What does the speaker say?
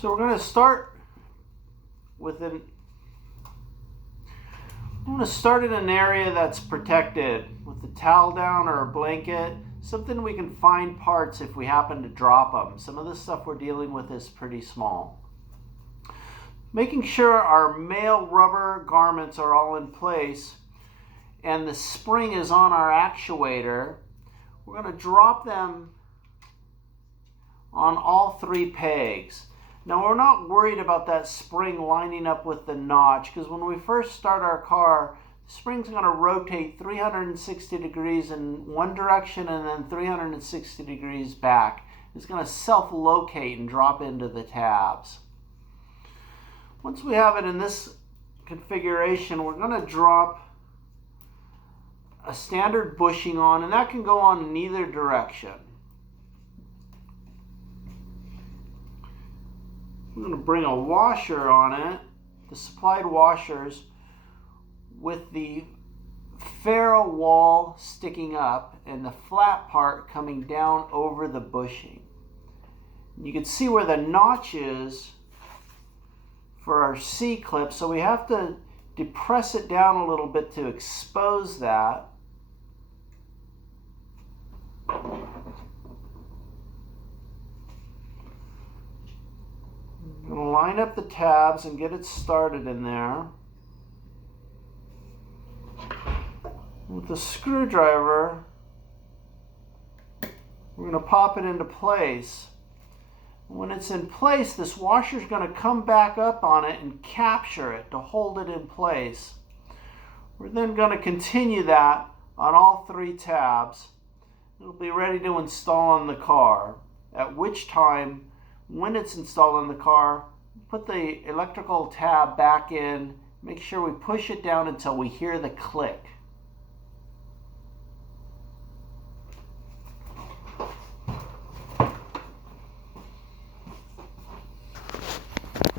So we're going to start with I'm going to start in an area that's protected with a towel down or a blanket, something we can find parts if we happen to drop them. Some of the stuff we're dealing with is pretty small. Making sure our male rubber garments are all in place and the spring is on our actuator, we're going to drop them on all 3 pegs. Now we're not worried about that spring lining up with the notch, because when we first start our car, the spring's going to rotate 360 degrees in one direction and then 360 degrees back. It's going to self-locate and drop into the tabs. Once we have it in this configuration, we're going to drop a standard bushing on, and that can go on in either direction. I'm going to bring a washer on it, the supplied washers, with the ferrule wall sticking up and the flat part coming down over the bushing. You can see where the notch is for our C-clip, so we have to depress it down a little bit to expose that. I'm going to line up the tabs and get it started in there. With the screwdriver, we're going to pop it into place. When it's in place, this washer is going to come back up on it and capture it to hold it in place. We're then going to continue that on all 3 tabs. It'll be ready to install on the car, at which time, when it's installed in the car, put the electrical tab back in, make sure we push it down until we hear the click.